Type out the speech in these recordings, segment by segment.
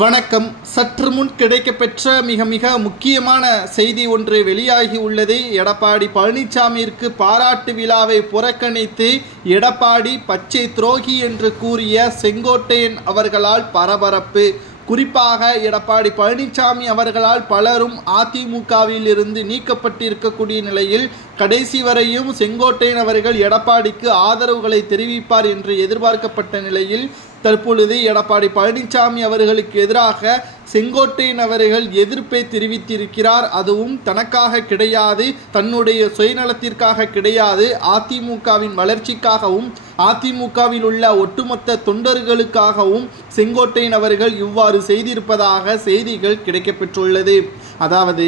வணக்கம். சற்று முன் கிடைக்கப்பெற்ற மிக முக்கியமான செய்தி ஒன்று வெளியாகி உள்ளது. எடப்பாடி பழனிசாமிற்கு பாராட்டு விழாவை புறக்கணித்து எடப்பாடி பச்சை துரோகி என்று கூறிய செங்கோட்டையன் அவர்களால் பரபரப்பு. குறிப்பாக எடப்பாடி பழனிசாமி அவர்களால் பலரும் அதிமுகவில் இருந்து நீக்கப்பட்டிருக்கக்கூடிய நிலையில் கடைசி வரையும் செங்கோட்டையன் அவர்கள் எடப்பாடிக்கு ஆதரவுகளை தெரிவிப்பார் என்று எதிர்பார்க்கப்பட்ட நிலையில் தற்பொழுது எடப்பாடி பழனிசாமி அவர்களுக்கு எதிராக செங்கோட்டையன் அவர்கள் எதிர்ப்பை தெரிவித்திருக்கிறார். அதுவும் தனக்காக கிடையாது, தன்னுடைய சுயநலத்திற்காக கிடையாது, அதிமுகவின் வளர்ச்சிக்காகவும் அதிமுகவில் உள்ள ஒட்டுமொத்த தொண்டர்களுக்காகவும் செங்கோட்டையன் அவர்கள் இவ்வாறு செய்திருப்பதாக செய்திகள் கிடைக்கப்பெற்றுள்ளது. அதாவது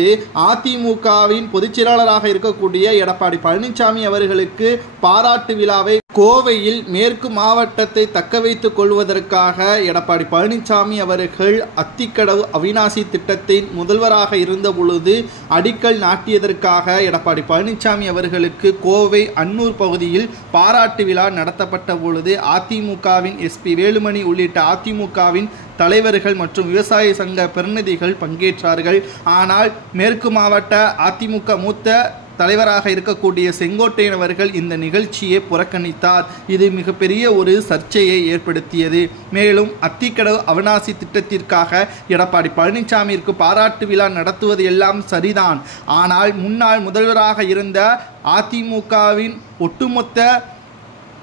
அதிமுகவின் பொதுச் செயலாளராக இருக்கக்கூடிய எடப்பாடி பழனிசாமி அவர்களுக்கு பாராட்டு விழாவை கோவையில் மேற்கு மாவட்டத்தை தக்க வைத்துக் கொள்வதற்காக எடப்பாடி பழனிசாமி அவர்கள் அத்திக்கடவு அவிநாசி திட்டத்தின் முதல்வராக இருந்த பொழுது அடிக்கல் நாட்டியதற்காக எடப்பாடி பழனிசாமி அவர்களுக்கு கோவை அன்னூர் பகுதியில் பாராட்டு விழா நடத்தப்பட்ட பொழுது அதிமுகவின் எஸ்பி வேலுமணி உள்ளிட்ட அதிமுகவின் தலைவர்கள் மற்றும் விவசாய சங்க பிரதிநிதிகள் பங்கேற்றார்கள். ஆனால் மேற்கு மாவட்ட அதிமுக மூத்த தலைவராக இருக்கக்கூடிய செங்கோட்டையன் அவர்கள் இந்த நிகழ்ச்சியை புறக்கணித்தார். இது மிகப்பெரிய ஒரு சர்ச்சையை ஏற்படுத்தியது. மேலும் அத்திக்கடவு அவிநாசி திட்டத்திற்காக எடப்பாடி பழனிசாமிற்கு பாராட்டு விழா நடத்துவது எல்லாம் சரிதான். ஆனால் முன்னாள் முதல்வராக இருந்த அதிமுகவின் ஒட்டுமொத்த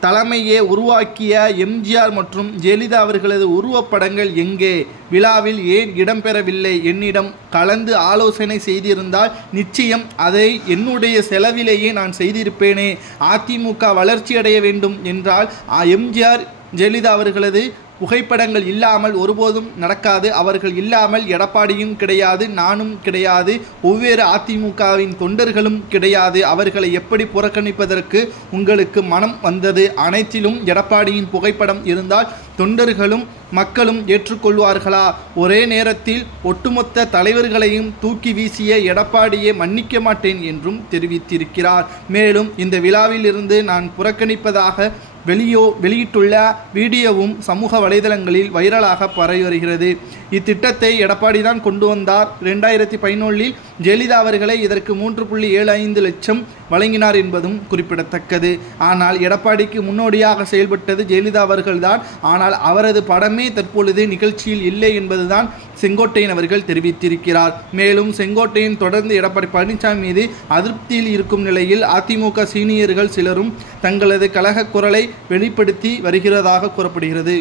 தலைமையை உருவாக்கிய எம்ஜிஆர் மற்றும் ஜெயலலிதா அவர்களது உருவப்படங்கள் எங்கே? விழாவில் ஏன் இடம்பெறவில்லை? என்னிடம் கலந்து ஆலோசனை செய்திருந்தால் நிச்சயம் அதை என்னுடைய செலவிலேயே நான் செய்திருப்பேனே. அதிமுக வளர்ச்சி அடைய வேண்டும் என்றால் எம்ஜிஆர் ஜெயலலிதா அவர்களது புகைப்படங்கள் இல்லாமல் ஒருபோதும் நடக்காது. அவர்கள் இல்லாமல் எடப்பாடியும் கிடையாது, நானும் கிடையாது, ஒவ்வொரு அதிமுகவின் தொண்டர்களும் கிடையாது. அவர்களை எப்படி புறக்கணிப்பதற்கு உங்களுக்கு மனம் வந்தது? அனைத்திலும் எடப்பாடியின் புகைப்படம் இருந்தால் தொண்டர்களும் மக்களும் ஏற்றுக்கொள்வார்களா? ஒரே நேரத்தில் ஒட்டுமொத்த தலைவர்களையும் தூக்கி வீசிய எடப்பாடியை மன்னிக்க மாட்டேன் என்றும் தெரிவித்திருக்கிறார். மேலும் இந்த விழாவில் இருந்து நான் புறக்கணிப்பதாக வெளியிட்டுள்ள வீடியோவும் சமூக வலைதளங்களில் வைரலாக பரவி வருகிறது. இத்திட்டத்தை எடப்பாடி தான் கொண்டு வந்தார். 2011 ஜெயலலிதா அவர்களை இதற்கு 3.75 லட்சம் வழங்கினார் என்பதும் குறிப்பிடத்தக்கது. ஆனால் எடப்பாடிக்கு முன்னோடியாக செயல்பட்டது ஜெயலலிதா அவர்கள்தான். ஆனால் அவரது படமே தற்பொழுது நிகழ்ச்சியில் இல்லை என்பதுதான் செங்கோட்டையன் அவர்கள் தெரிவித்திருக்கிறார். மேலும் செங்கோட்டையன் தொடர்ந்து எடப்பாடி பழனிசாமி மீது அதிருப்தியில் இருக்கும் நிலையில் அதிமுக சீனியர்கள் சிலரும் தங்களது கலக குரலை வெளிப்படுத்தி வருகிறதாக கூறப்படுகிறது.